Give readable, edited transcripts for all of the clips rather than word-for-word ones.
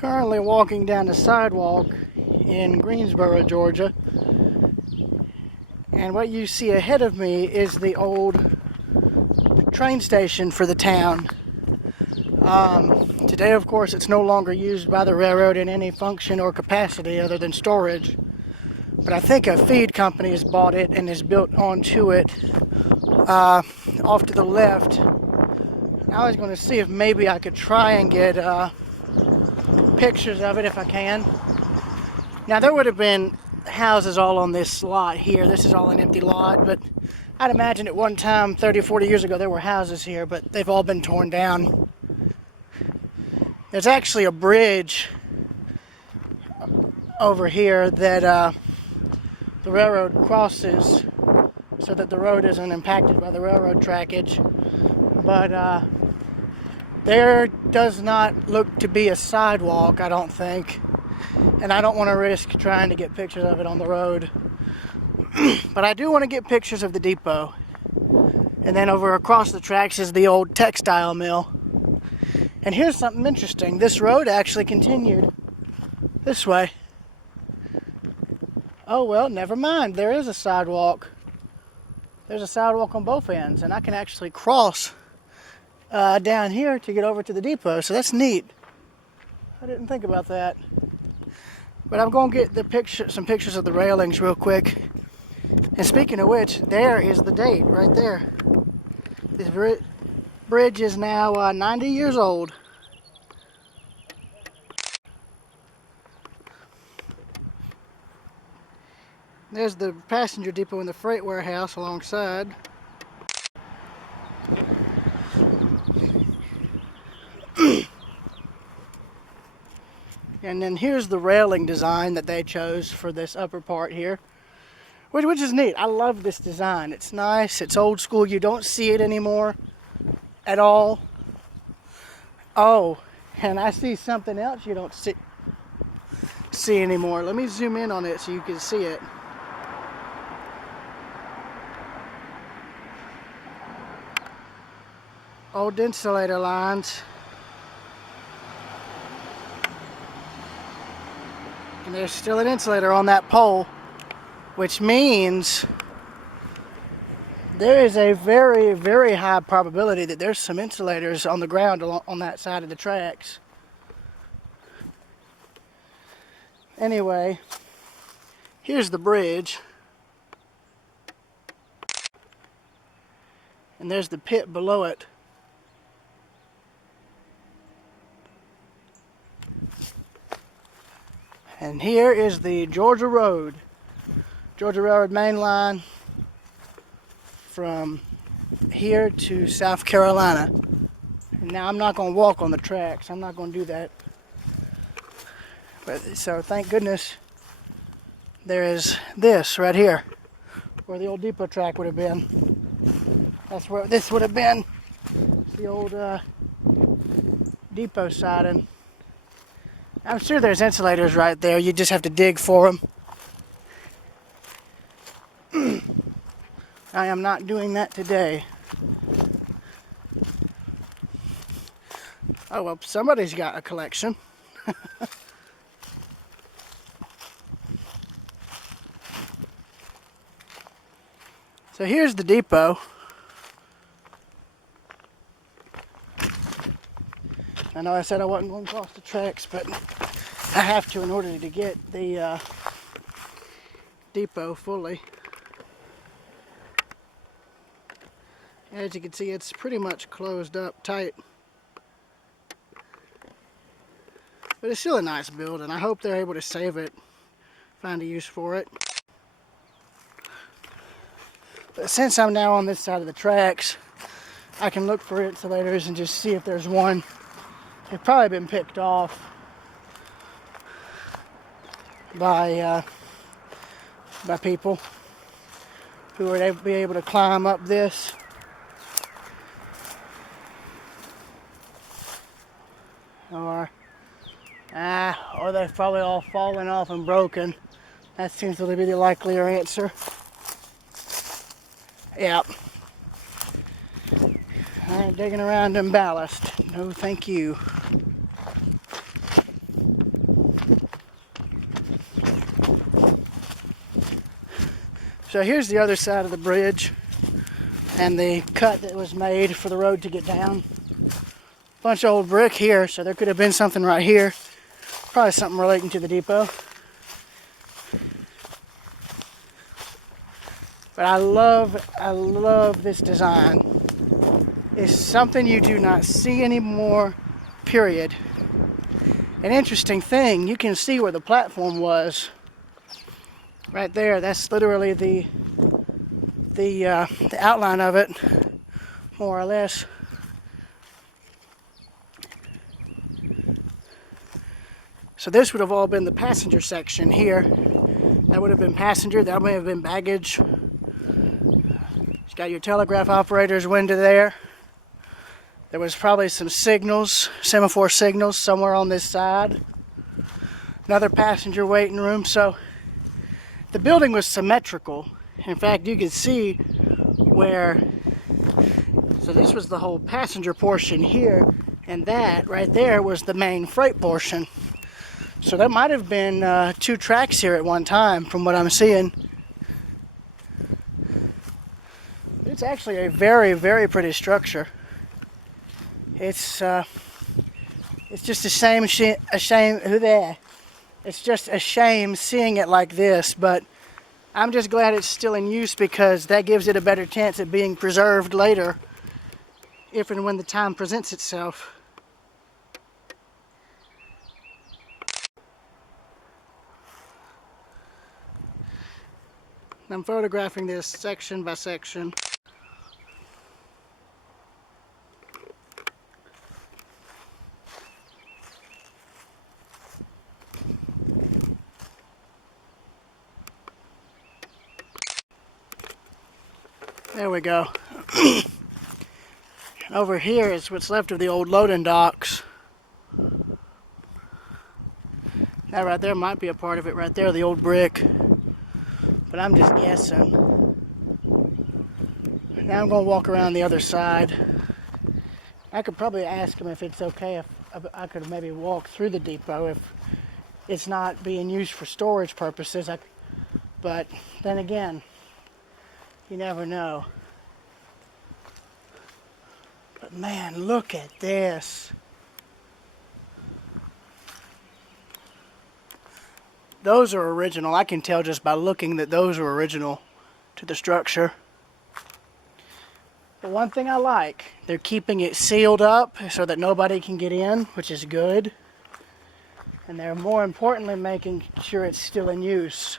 Currently walking down the sidewalk in Greensboro, Georgia, and what you see ahead of me is the old train station for the town. Today, of course, it's no longer used by the railroad in any function or capacity other than storage, but I think a feed company has bought it and has built onto it off to the left. I was going to see if maybe I could try and get pictures of it if I can. Now, there would have been houses all on this lot here. This is all an empty lot, but I'd imagine at one time 30 or 40 years ago there were houses here, but they've all been torn down. There's actually a bridge over here that the railroad crosses so that the road isn't impacted by the railroad trackage, but there does not look to be a sidewalk, I don't think, and I don't want to risk trying to get pictures of it on the road. But I do want to get pictures of the depot. And then over across the tracks is the old textile mill. And here's something interesting. This road actually continued this way. Oh well, never mind. There is a sidewalk. There's a sidewalk on both ends, and I can actually cross down here to get over to the depot. So that's neat. I didn't think about that. But I'm going to get some pictures of the railings real quick. And speaking of which, there is the date right there. This bridge is now 90 years old. There's the passenger depot and the freight warehouse alongside. And then here's the railing design that they chose for this upper part here, which is neat. I love this design. It's nice, it's old school. You don't see it anymore at all. Oh, and I see something else you don't see anymore. Let me zoom in on it so you can see it. Old insulator lines. And there's still an insulator on that pole, which means there is a very, very high probability that there's some insulators on the ground on that side of the tracks. Anyway, here's the bridge. And there's the pit below it. And here is the Georgia Road. Georgia Railroad main line from here to South Carolina. And now I'm not going to walk on the tracks. I'm not going to do that. But so thank goodness there is this right here where the old depot track would have been. That's where this would have been. The old depot siding. I'm sure there's insulators right there. You just have to dig for them. I am not doing that today. Oh well, somebody's got a collection. So here's the depot. I know I said I wasn't going to cross the tracks, but I have to in order to get the depot fully. As you can see, it's pretty much closed up tight. But it's still a nice building. I hope they're able to save it, find a use for it. But since I'm now on this side of the tracks, I can look for insulators and just see if there's one. They've probably been picked off by people who would be able to climb up this. Or they've probably all fallen off and broken. That seems to be the likelier answer. Yep. I ain't digging around in ballast. No, thank you. So here's the other side of the bridge and the cut that was made for the road to get down. Bunch of old brick here, so there could have been something right here. Probably something relating to the depot. But I love this design. It's something you do not see anymore, period. An interesting thing, you can see where the platform was. Right there, that's literally the outline of it, more or less. So this would have all been the passenger section here. That would have been passenger, that may have been baggage. It's got your telegraph operator's window there. There was probably some signals, semaphore signals somewhere on this side. Another passenger waiting room. So the building was symmetrical. In fact, you could see where, so this was the whole passenger portion here, and that right there was the main freight portion. So there might have been 2 tracks here at one time from what I'm seeing. It's actually a very, very pretty structure. It's just a shame. It's just a shame seeing it like this, but I'm just glad it's still in use because that gives it a better chance at being preserved later, if and when the time presents itself. I'm photographing this section by section. There we go. Over here is what's left of the old loading docks. That right there might be a part of it right there, the old brick. But I'm just guessing. Now I'm going to walk around the other side. I could probably ask him if it's okay if I could maybe walk through the depot if it's not being used for storage purposes. But then again, you never know. But man, look at this. Those are original. I can tell just by looking that those are original to the structure. But one thing I like, they're keeping it sealed up so that nobody can get in, which is good. And they're more importantly making sure it's still in use.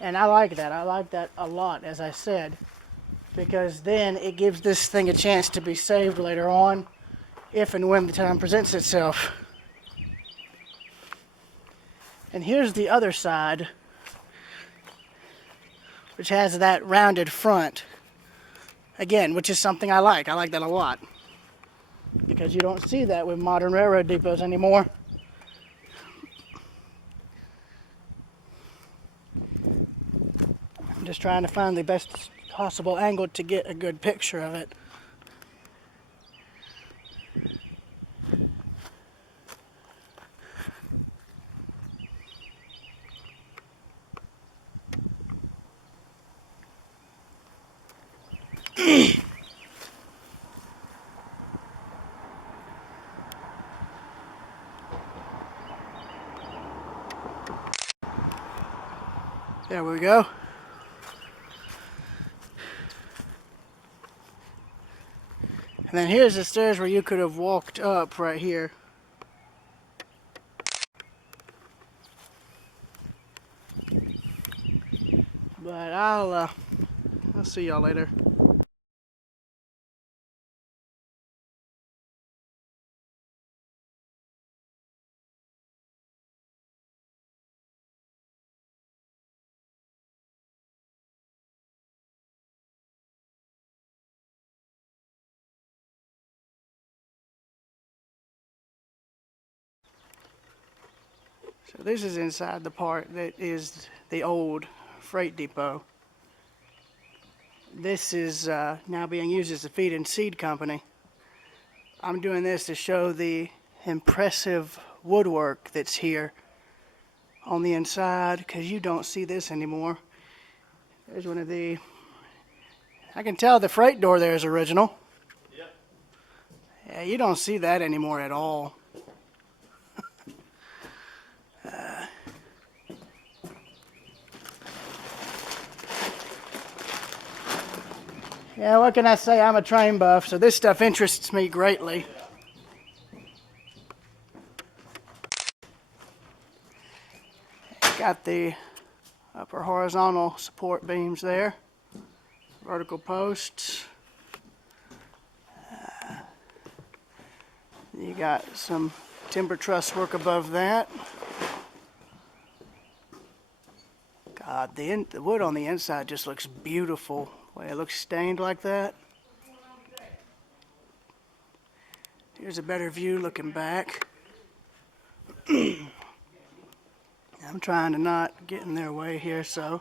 And I like that. I like that a lot, as I said, because then it gives this thing a chance to be saved later on, if and when the time presents itself. And here's the other side, which has that rounded front. Again, which is something I like. I like that a lot, because you don't see that with modern railroad depots anymore. I'm just trying to find the best possible angle to get a good picture of it. There we go. And then here's the stairs where you could have walked up right here. But I'll see y'all later. So this is inside the part that is the old freight depot. This is now being used as a feed and seed company. I'm doing this to show the impressive woodwork that's here on the inside, because you don't see this anymore. There's one of the, I can tell the freight door there is original. Yep. Yeah, you don't see that anymore at all. Yeah, what can I say? I'm a train buff, so this stuff interests me greatly. Got the upper horizontal support beams there, vertical posts. You got some timber truss work above that. God, the wood on the inside just looks beautiful. The way it looks stained like that. Here's a better view looking back. I'm trying to not get in their way here, so.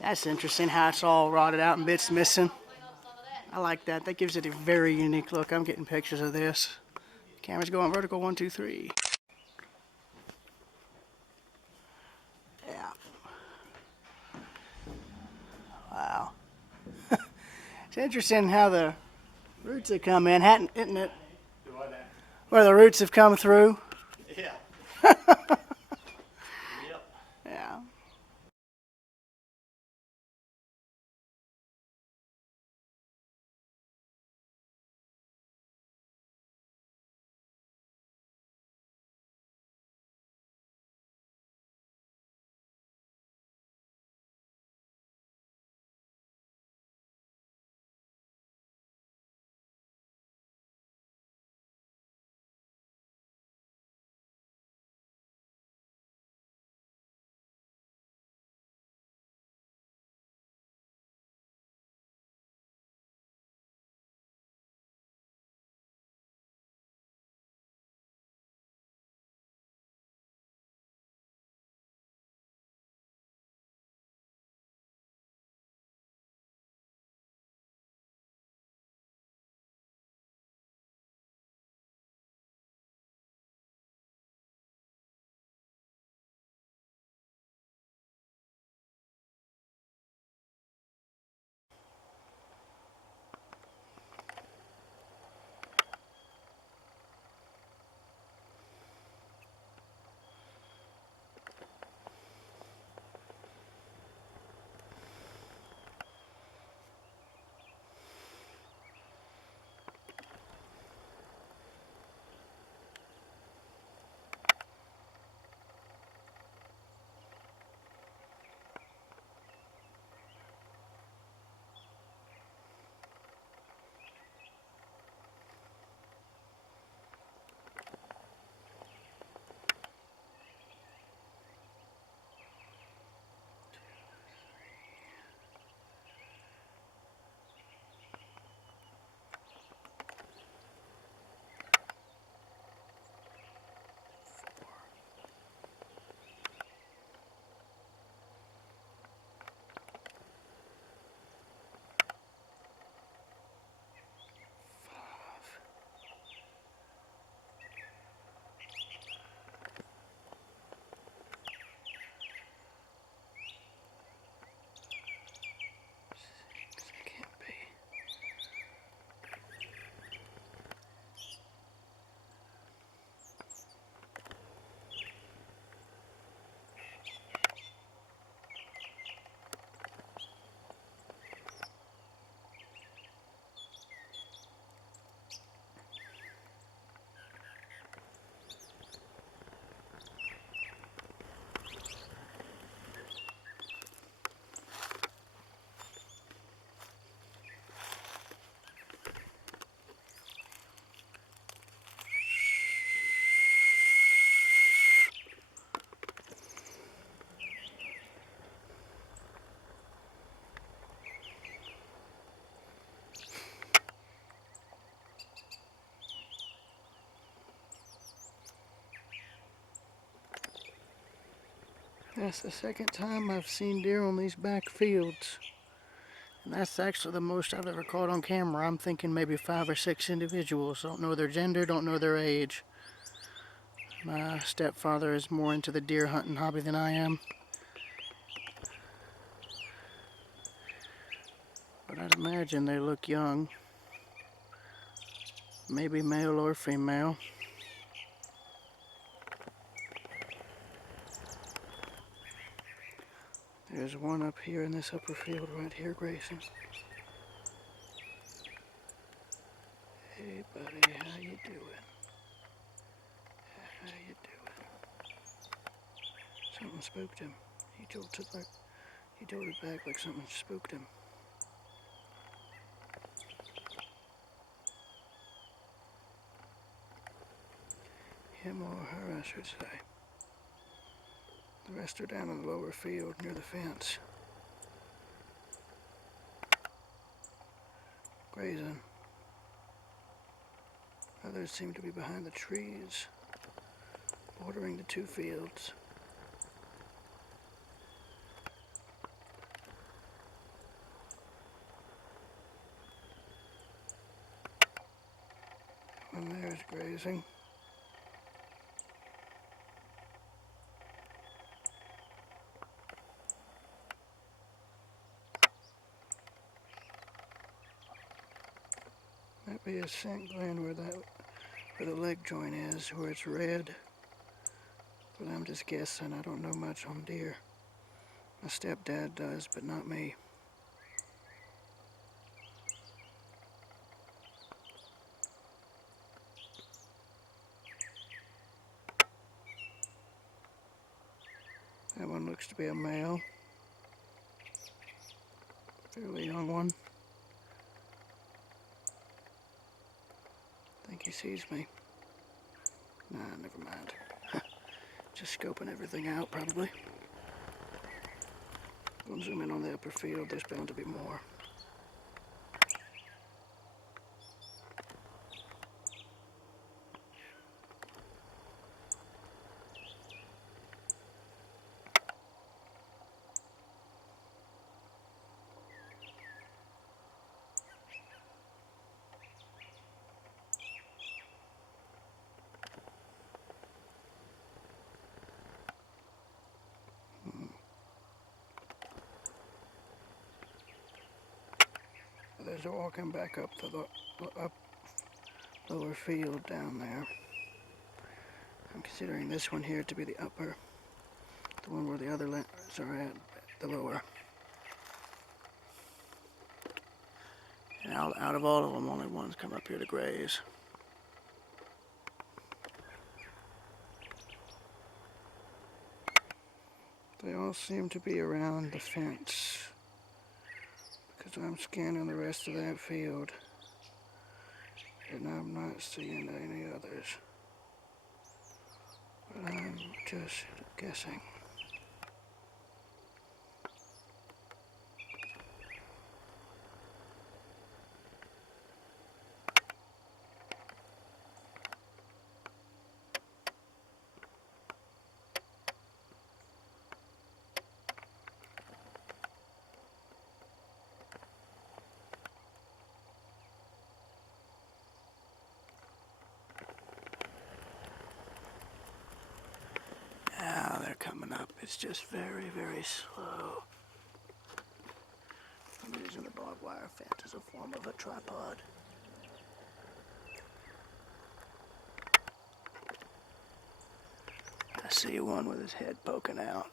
That's interesting how it's all rotted out and bits missing. I like that. That gives it a very unique look. I'm getting pictures of this. Camera's going vertical, 1, 2, 3. Yeah. Wow. It's interesting how the roots have come in, isn't it? Where the roots have come through. Yeah. Yep. Yeah. That's the second time I've seen deer on these back fields. And that's actually the most I've ever caught on camera. I'm thinking maybe 5 or 6 individuals. Don't know their gender, don't know their age. My stepfather is more into the deer hunting hobby than I am. But I'd imagine they look young. Maybe male or female. There's one up here in this upper field right here grazing. Hey buddy, how you doing? How you doing? Something spooked him. He jolted back like something spooked him. Him or her, I should say. The rest are down in the lower field near the fence. Grazing. Others seem to be behind the trees, bordering the two fields. One there is grazing. Might be a scent gland where the leg joint is, where it's red. But I'm just guessing. I don't know much on deer. My stepdad does, but not me. That one looks to be a male. Fairly young one. I think he sees me. Nah, never mind. Just scoping everything out, probably. We'll zoom in on the upper field. There's bound to be more. There's a walking back up the lower field down there. I'm considering this one here to be the upper, the one where the other lands are at, the lower. And out of all of them, only one's come up here to graze. They all seem to be around the fence, because I'm scanning the rest of that field, and I'm not seeing any others. But I'm just guessing. Now they're coming up. It's just very, very slow. I'm using the barbed wire fence as a form of a tripod. I see one with his head poking out.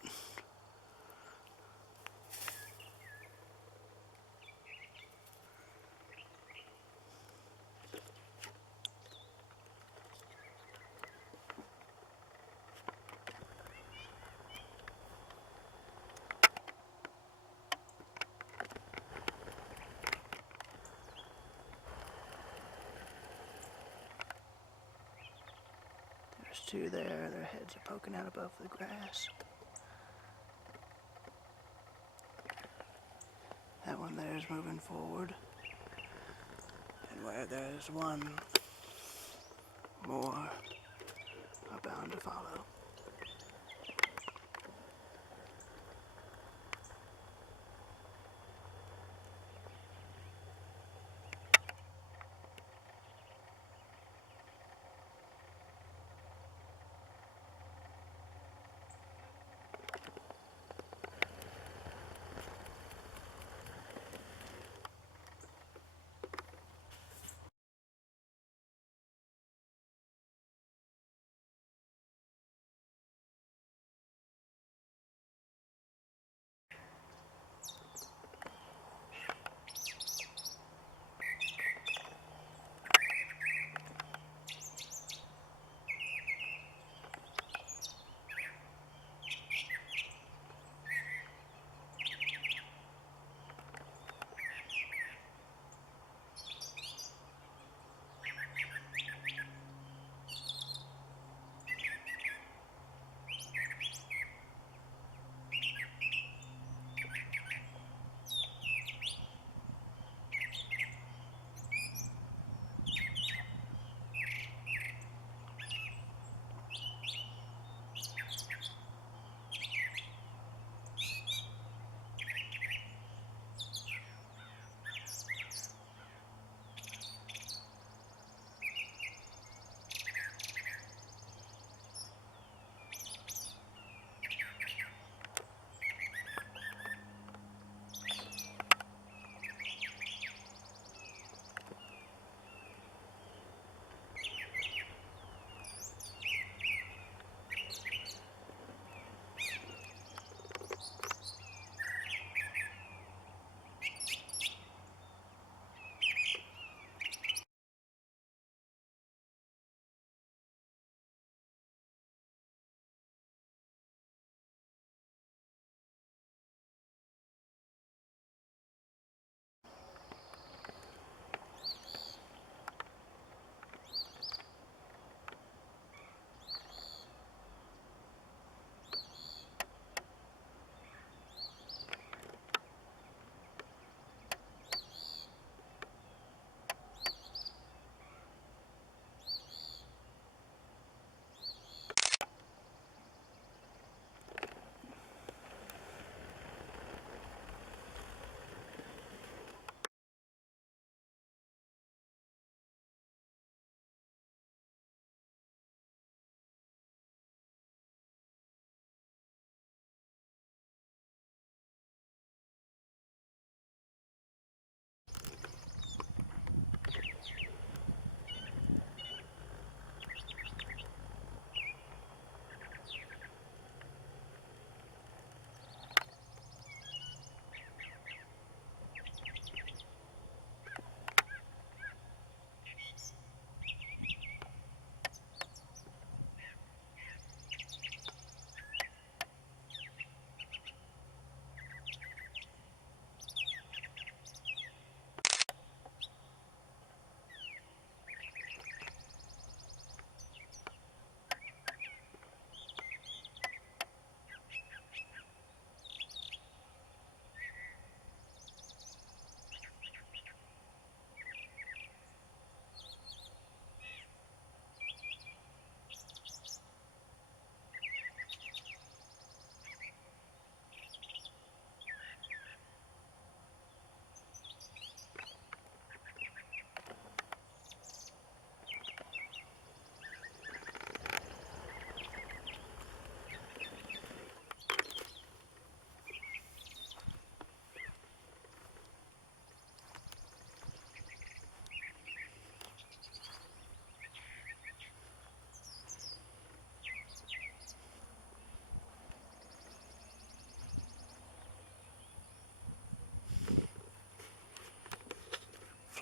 There's two there. Their heads are poking out above the grass. That one there is moving forward. And where there's one more are bound to follow.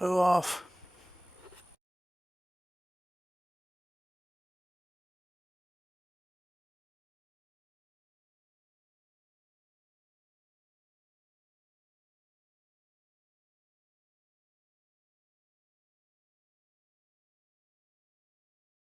flew off.